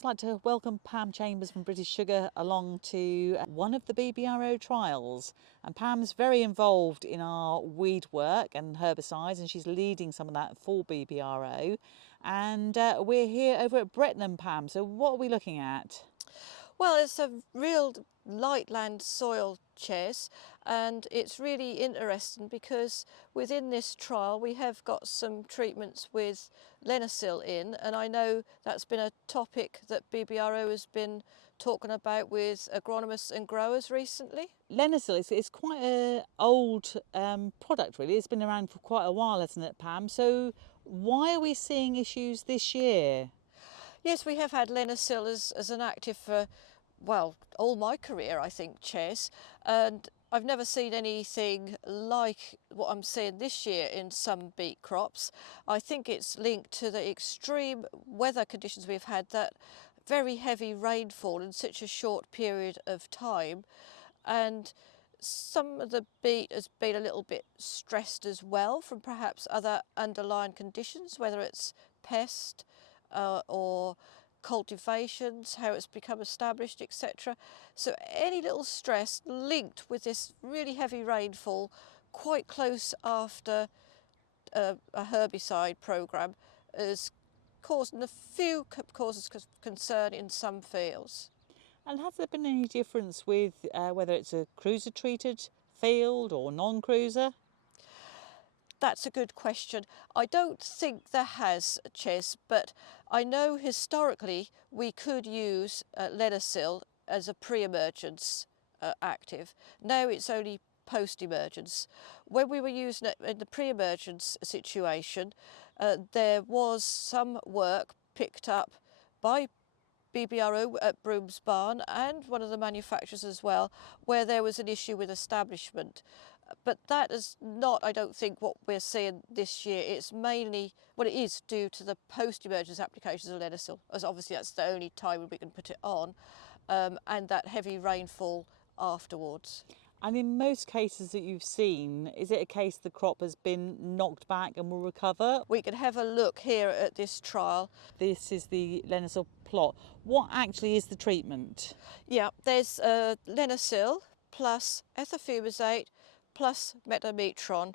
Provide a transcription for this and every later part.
I'd like to welcome Pam Chambers from British Sugar along to one of the BBRO trials. And Pam's very involved in our weed work and herbicides, and she's leading some of that for BBRO. And we're here over at Brettenham, Pam. So what are we looking at? Well, it's a real lightland soil chase, and it's really interesting because within this trial we have got some treatments with Lenacil in, and I know that's been a topic that BBRO has been talking about with agronomists and growers recently. Lenacil is quite an old product, really. It's been around for quite a while, hasn't it, Pam? So why are we seeing issues this year? Yes, we have had Lenacil as an active for, well, all my career, I think, Chess, and I've never seen anything like what I'm seeing this year in some beet crops. I think it's linked to the extreme weather conditions we've had, that very heavy rainfall in such a short period of time, and some of the beet has been a little bit stressed as well from perhaps other underlying conditions, whether it's pest or cultivations, how it's become established, etc. So any little stress linked with this really heavy rainfall quite close after a herbicide program is causing a few causes of concern in some fields. And has there been any difference with whether it's a cruiser treated field or non-cruiser? That's a good question. I don't think there has, Chess, but I know historically we could use Lenacil as a pre-emergence active. Now it's only post-emergence. When we were using it in the pre-emergence situation, there was some work picked up by BBRO at Broom's Barn and one of the manufacturers as well, where there was an issue with establishment. But that is not, I don't think, what we're seeing this year. It's mainly, well, it is due to the post-emergence applications of Lenacil, as obviously that's the only time we can put it on, and that heavy rainfall afterwards. And in most cases that you've seen, is it a case the crop has been knocked back and will recover? We can have a look here at this trial. This is the Lenacil plot. What actually is the treatment? Yeah, there's Lenacil plus ethofumazate plus metametron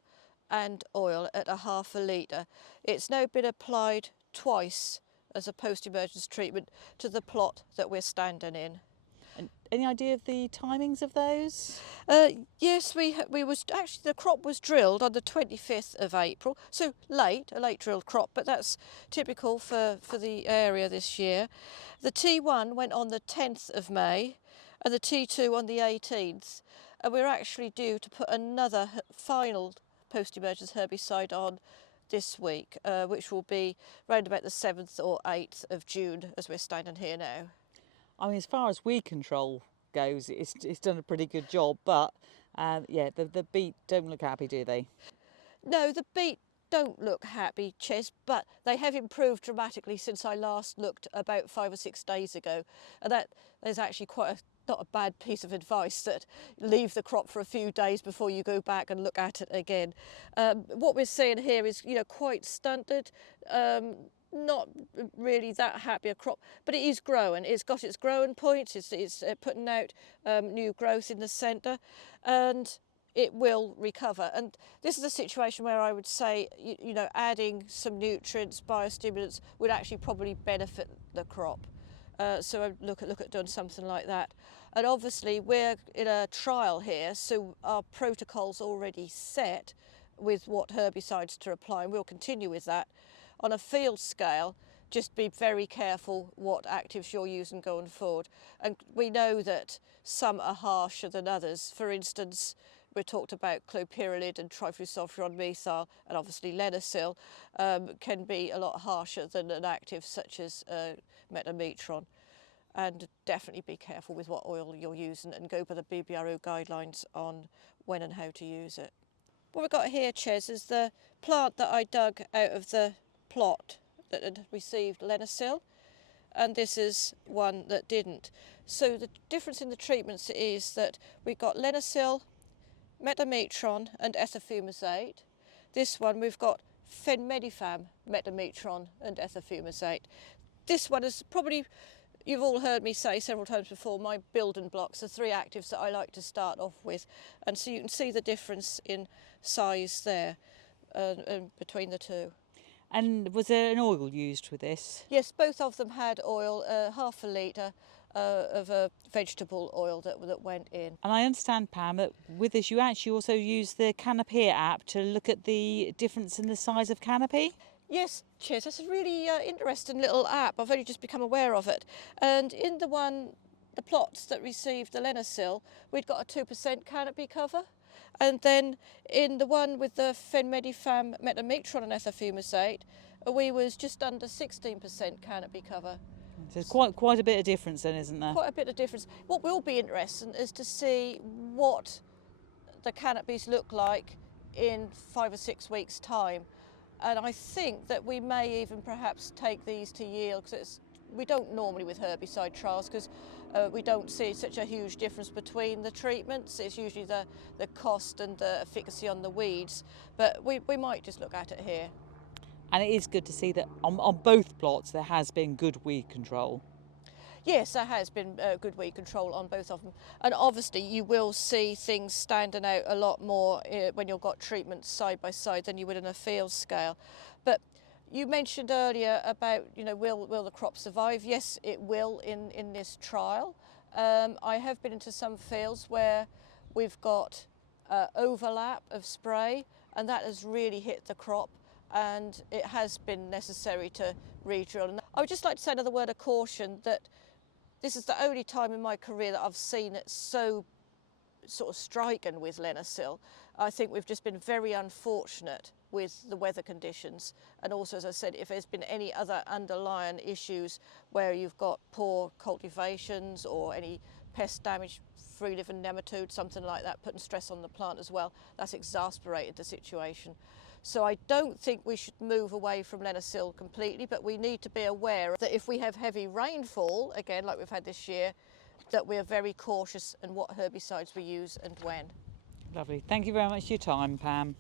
and oil at a half a litre. It's now been applied twice as a post-emergence treatment to the plot that we're standing in. And any idea of the timings of those? Yes, we was actually, the crop was drilled on the 25th of April, so a late drilled crop, but that's typical for the area this year. The T1 went on the 10th of May and the T2 on the 18th, and we're actually due to put another final post-emergence herbicide on this week, which will be round about the 7th or 8th of June as we're standing here now. I mean, as far as weed control goes, it's done a pretty good job, but yeah, the beet don't look happy, do they? No, the beet don't look happy, Ches, but they have improved dramatically since I last looked about 5 or 6 days ago. And that is actually not a bad piece of advice, that leave the crop for a few days before you go back and look at it again. What we're seeing here is, quite stunted. Not really that happy a crop, but it is growing. It's got its growing points. It's putting out new growth in the centre, and it will recover. And this is a situation where I would say, adding some nutrients, biostimulants would actually probably benefit the crop. So I'd look at doing something like that. And obviously we're in a trial here, so our protocol's already set with what herbicides to apply, and we'll continue with that. On a field scale, just be very careful what actives you're using going forward. And we know that some are harsher than others. For instance, we talked about clopyralid and triflusulfuron methyl, and obviously Lenacil can be a lot harsher than an active such as metametron. And definitely be careful with what oil you're using, and go by the BBRO guidelines on when and how to use it. What we've got here, Ches, is the plant that I dug out of the plot that had received Lenacil, and this is one that didn't. So the difference in the treatments is that we've got Lenacil, metametron and ethofumazate. This one we've got fenmedifam, metametron and ethofumazate. This one is probably You've all heard me say several times before, my building blocks are 3 actives that I like to start off with. And so you can see the difference in size there between the two. And was there an oil used with this? Yes, both of them had oil, half a litre of a vegetable oil that went in. And I understand, Pam, that with this you actually also use the Canopy app to look at the difference in the size of canopy. Yes, Ches, that's a really interesting little app. I've only just become aware of it. And in the plots that received the Lenacil, we'd got a 2% canopy cover. And then in the one with the Fenmedifam metametron and ethofumicate, we was just under 16% canopy cover. So there's quite a bit of difference then, isn't there? Quite a bit of difference. What will be interesting is to see what the canopies look like in 5 or 6 weeks' time. And I think that we may even perhaps take these to yield, because we don't normally with herbicide trials, because we don't see such a huge difference between the treatments. It's usually the cost and the efficacy on the weeds, but we might just look at it here. And it is good to see that on both plots there has been good weed control. Yes, there has been good weed control on both of them. And obviously you will see things standing out a lot more when you've got treatments side by side than you would in a field scale. But you mentioned earlier about, will the crop survive? Yes, it will in this trial. I have been into some fields where we've got overlap of spray, and that has really hit the crop, and it has been necessary to re-drill. And I would just like to say another word of caution, that this is the only time in my career that I've seen it so sort of striking with Lenacil. I think we've just been very unfortunate with the weather conditions, and also, as I said, if there's been any other underlying issues where you've got poor cultivations or any pest damage, free-living nematodes, something like that, putting stress on the plant as well, that's exasperated the situation. So I don't think we should move away from Lenacil completely, but we need to be aware that if we have heavy rainfall, again like we've had this year, that we're very cautious in what herbicides we use and when. Lovely. Thank you very much for your time, Pam.